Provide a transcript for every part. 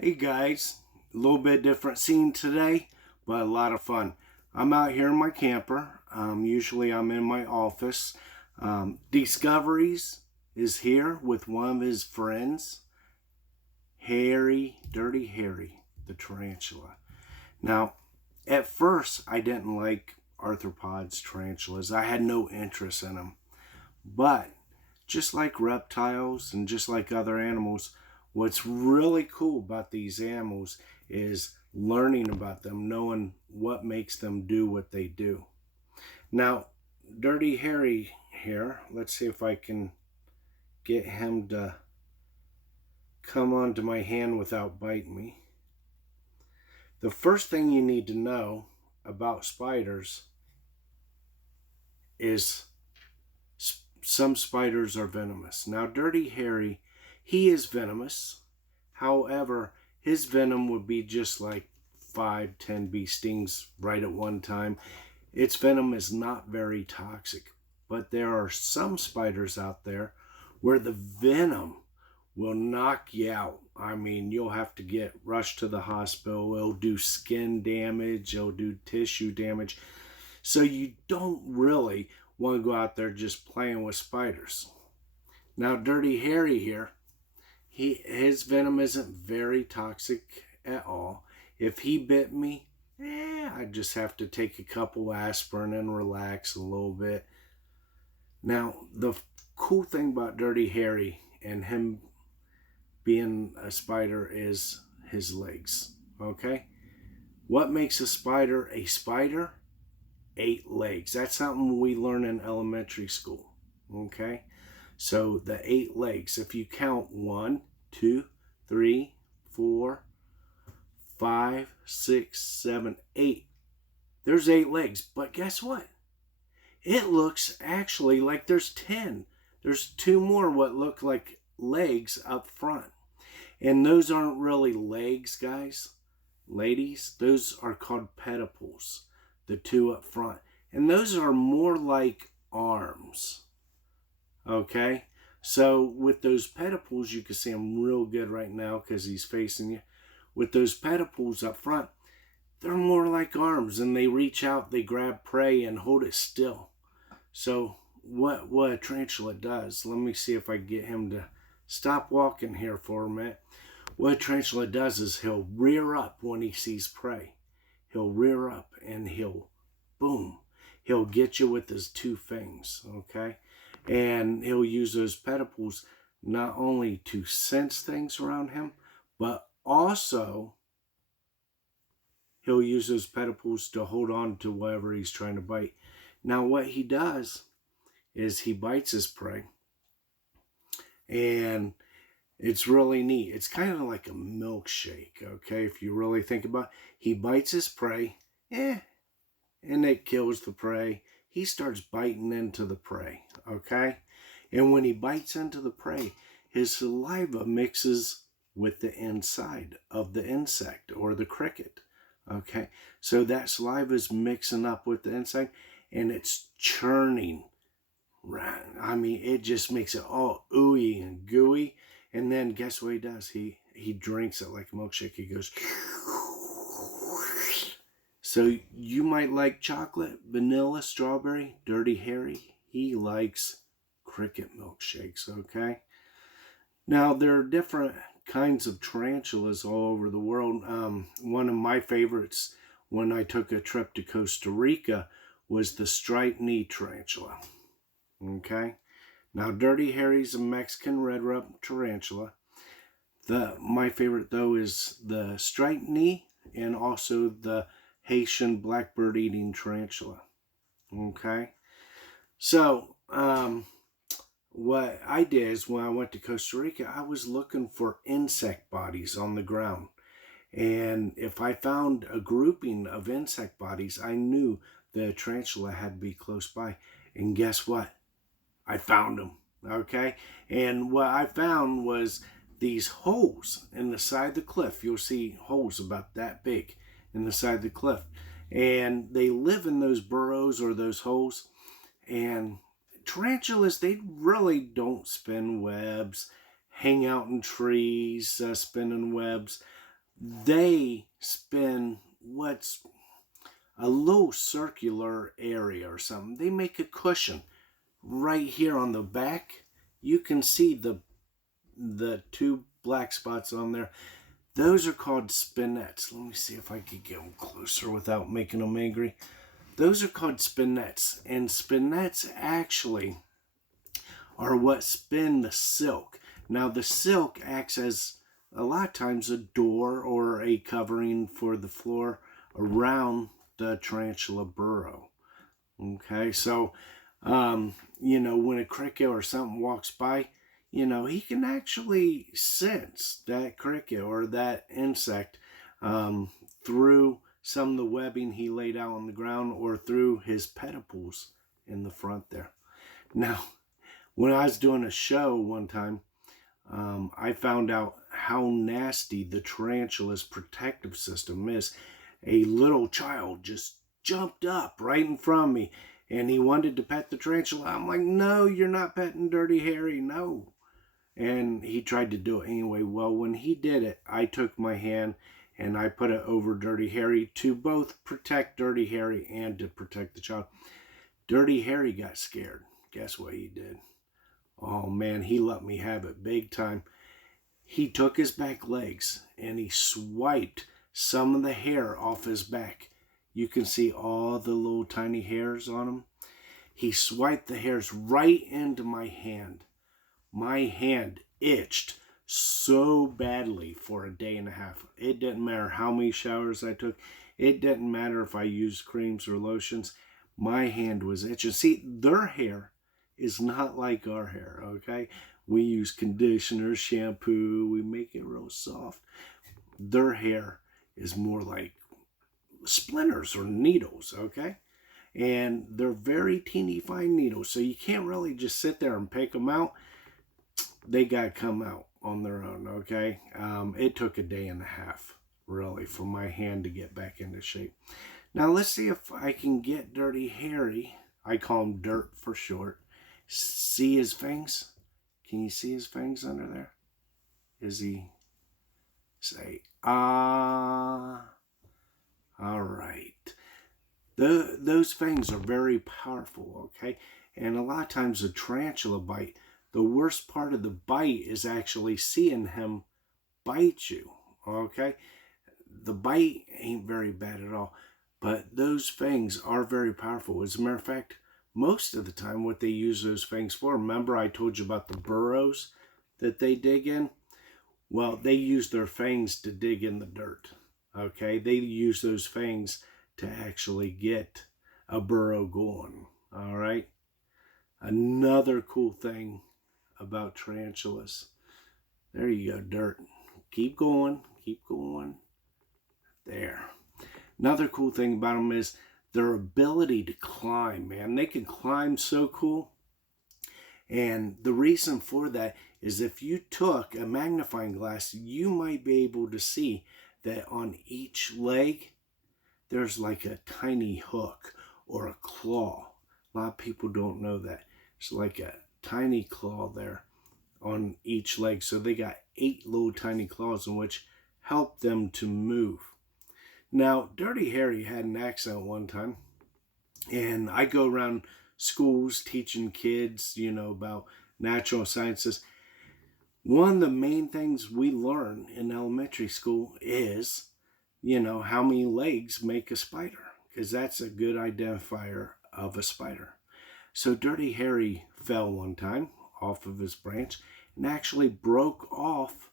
Hey guys, a little bit different scene today, but a lot of fun. I'm out here in my camper. Usually I'm in my office. Discoveries is here with one of his friends, Dirty Harry, the tarantula. Now, at first I didn't like arthropods, tarantulas. I had no interest in them. But just like reptiles and just like other animals, what's really cool about these animals is learning about them, knowing what makes them do what they do. Now, Dirty Harry here, let's see if I can get him to come onto my hand without biting me. The first thing you need to know about spiders is some spiders are venomous. Now, Dirty Harry, he is venomous. However, his venom would be just like 5-10 bee stings right at one time. Its venom is not very toxic, but there are some spiders out there where the venom will knock you out. I mean, you'll have to get rushed to the hospital. It'll do skin damage, it'll do tissue damage. So you don't really want to go out there just playing with spiders. Now, Dirty Harry here, his venom isn't very toxic at all. If he bit me, I just have to take a couple aspirin and relax a little bit. Now, the cool thing about Dirty Harry and him being a spider is his legs, okay? What makes a spider a spider? 8 legs. That's something we learn in elementary school, okay? So the 8 legs, if you count 1, 2, 3, 4, 5, 6, 7, 8, there's 8 legs. But guess what? It looks actually like there's 10. There's 2 more what look like legs up front. And those aren't really legs, guys. Ladies, those are called pedipals, the 2 up front. And those are more like arms. Okay? So with those pedipals, you can see him real good right now because he's facing you. With those pedipals up front, they're more like arms, and they reach out, they grab prey and hold it still. So what a tarantula does, let me see if I get him to stop walking here for a minute. What a tarantula does is he'll rear up when he sees prey. He'll rear up and he'll, boom, he'll get you with his 2 fangs, okay? And he'll use those pedipals not only to sense things around him, but also he'll use those pedipals to hold on to whatever he's trying to bite. Now what he does is he bites his prey, and it's really neat. It's kind of like a milkshake, okay? If you really think about it, he bites his prey, and it kills the prey. He starts biting into the prey, okay? And when he bites into the prey, his saliva mixes with the inside of the insect or the cricket, okay? So that saliva is mixing up with the inside, and it's churning. Right? I mean, it just makes it all ooey and gooey. And then guess what he does? He drinks it like a milkshake. He goes. So you might like chocolate, vanilla, strawberry. Dirty Harry, he likes cricket milkshakes, okay? Now, there are different kinds of tarantulas all over the world. One of my favorites when I took a trip to Costa Rica was the striped knee tarantula, okay? Now, Dirty Harry's a Mexican red rump tarantula. My favorite, though, is the striped knee and also the Haitian blackbird eating tarantula. Okay? So, what I did is when I went to Costa Rica, I was looking for insect bodies on the ground. And if I found a grouping of insect bodies, I knew the tarantula had to be close by. And guess what? I found them, okay? And what I found was these holes in the side of the cliff. You'll see holes about that big in the side of the cliff. And they live in those burrows or those holes. And tarantulas, they really don't spin webs, hang out in trees, spinning webs. they spin what's a little circular area or something. They make a cushion right here on the back. You can see the two black spots on there. Those are called spinets. Let me see if I could get them closer without making them angry. Those are called spinets, and spinets actually are what spin the silk. Now the silk acts as a lot of times a door or a covering for the floor around the tarantula burrow. Okay, so when a cricket or something walks by, he can actually sense that cricket or that insect through some of the webbing he laid out on the ground or through his pedipalps in the front there. Now, when I was doing a show one time, I found out how nasty the tarantula's protective system is. A little child just jumped up right in front of me and he wanted to pet the tarantula. I'm like, no, you're not petting Dirty Harry, no. And he tried to do it anyway. Well, when he did it, I took my hand and I put it over Dirty Harry to both protect Dirty Harry and to protect the child. Dirty Harry got scared. Guess what he did? Oh man, he let me have it big time. He took his back legs and he swiped some of the hair off his back. You can see all the little tiny hairs on him. He swiped the hairs right into my hand. My hand itched so badly for a day and a half. It didn't matter how many showers I took. It didn't matter if I used creams or lotions. My hand was itching. See, their hair is not like our hair, okay? We use conditioner, shampoo, we make it real soft. Their hair is more like splinters or needles, okay? And they're very teeny fine needles, so you can't really just sit there and pick them out. They gotta come out on their own, okay? It took a day and a half, really, for my hand to get back into shape. Now let's see if I can get Dirty Harry. I call him Dirt for short. See his fangs? Can you see his fangs under there? Is he? Say, ah. All right. Those fangs are very powerful, okay? And a lot of times a tarantula bite, the worst part of the bite is actually seeing him bite you, okay? The bite ain't very bad at all, but those fangs are very powerful. As a matter of fact, most of the time what they use those fangs for, remember I told you about the burrows that they dig in? Well, they use their fangs to dig in the dirt, okay? They use those fangs to actually get a burrow going, all right? Another cool thing about tarantulas. There you go, Dirt. Keep going, keep going. There. Another cool thing about them is their ability to climb, man. They can climb so cool. And the reason for that is if you took a magnifying glass, you might be able to see that on each leg, there's like a tiny hook or a claw. A lot of people don't know that. It's like a tiny claw there on each leg. So they got 8 little tiny claws in which help them to move. Now, Dirty Harry had an accident one time, and I go around schools teaching kids, about natural sciences. One of the main things we learn in elementary school is, how many legs make a spider, because that's a good identifier of a spider. So Dirty Harry fell one time off of his branch and actually broke off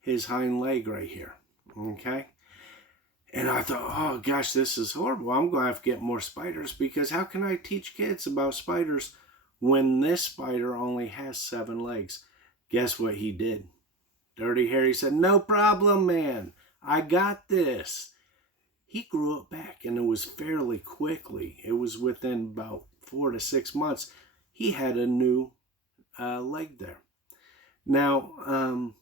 his hind leg right here, okay? And I thought, oh gosh, this is horrible. I'm going to have to get more spiders, because how can I teach kids about spiders when this spider only has 7 legs? Guess what he did? Dirty Harry said, no problem, man. I got this. He grew it back, and it was fairly quickly. It was within about 4 to 6 months. He had a new leg there. Now,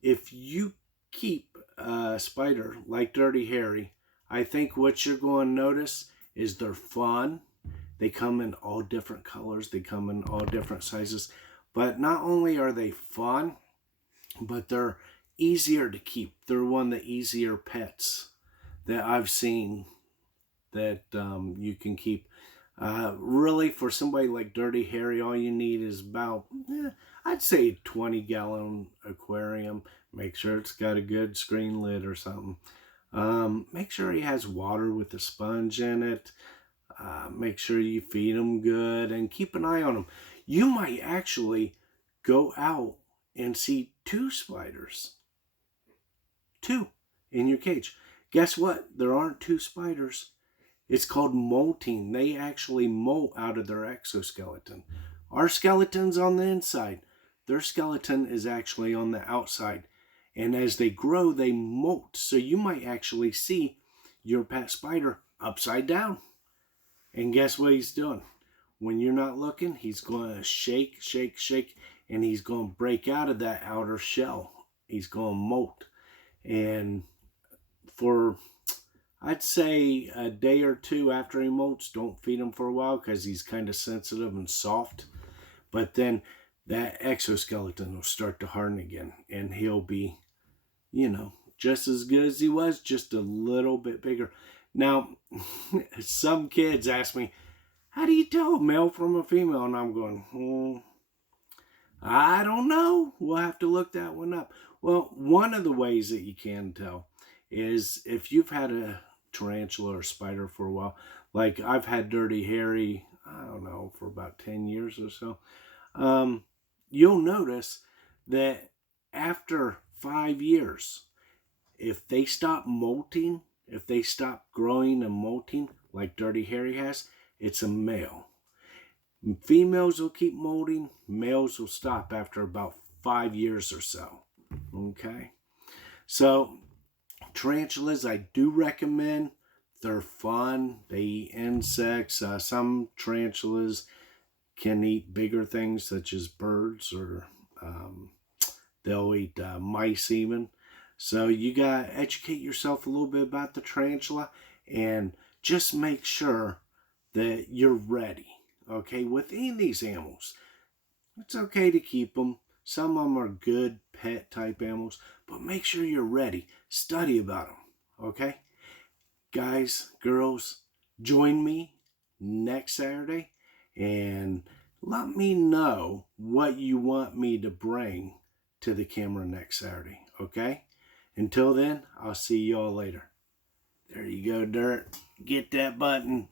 if you keep a spider like Dirty Harry, I think what you're going to notice is they're fun. They come in all different colors. They come in all different sizes. But not only are they fun, but they're easier to keep. They're one of the easier pets that I've seen that you can keep. Really, for somebody like Dirty Harry, all you need is about, I'd say, 20-gallon aquarium. Make sure it's got a good screen lid or something. Make sure he has water with a sponge in it. Make sure you feed him good and keep an eye on him. You might actually go out and see 2 spiders. 2 in your cage. Guess what? There aren't 2 spiders. It's called molting. They actually molt out of their exoskeleton. Our skeleton's on the inside. Their skeleton is actually on the outside. And as they grow, they molt. So you might actually see your pet spider upside down. And guess what he's doing? When you're not looking, he's going to shake, shake, shake, and he's going to break out of that outer shell. He's going to molt. And for, I'd say, a day or 2 after he molts, don't feed him for a while because he's kind of sensitive and soft. But then that exoskeleton will start to harden again, and he'll be, just as good as he was, just a little bit bigger. Now, some kids ask me, how do you tell a male from a female? And I'm going, I don't know. We'll have to look that one up. Well, one of the ways that you can tell is if you've had a tarantula or spider for a while. Like I've had Dirty Harry, I don't know, for about 10 years or so. You'll notice that after 5 years, if they stop molting, if they stop growing and molting like Dirty Harry has, it's a male. Females will keep molting. Males will stop after about 5 years or so. Okay? So, tarantulas I do recommend. They're fun. They eat insects. Some tarantulas can eat bigger things such as birds, or they'll eat mice even. So you got to educate yourself a little bit about the tarantula and just make sure that you're ready, okay, with any of these animals. It's okay to keep them. Some of them are good pet type animals, but make sure you're ready. Study about them, okay? Guys, girls, join me next Saturday and let me know what you want me to bring to the camera next Saturday, okay? Until then, I'll see y'all later. There you go, Dirt. Get that button.